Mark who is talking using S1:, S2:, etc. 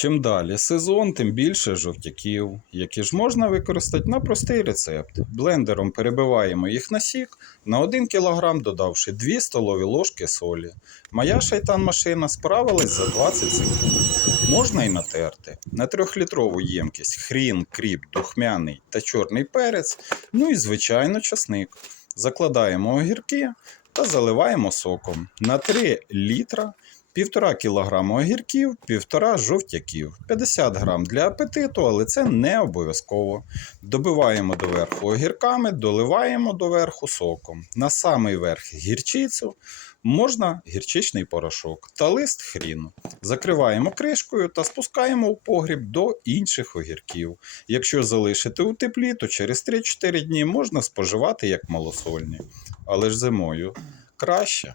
S1: Чим далі сезон, тим більше жовтяків, які ж можна використати на простий рецепт. Блендером перебиваємо їх на сік, на 1 кг додавши 2 столові ложки солі. Моя шайтан-машина справилась за 20 секунд. Можна і натерти. На 3-літрову ємкість хрін, кріп, духмяний та чорний перець, ну і звичайно часник. Закладаємо огірки та заливаємо соком. На 3 літра 1,5 кг огірків, 1,5 жовтяків, 50 г для апетиту, але це не обов'язково. Добиваємо доверху огірками, доливаємо доверху соком. На самий верх гірчицю, можна гірчичний порошок та лист хріну. Закриваємо кришкою та спускаємо у погріб до інших огірків. Якщо залишити у теплі, то через 3-4 дні можна споживати як малосольні. Але ж зимою краще.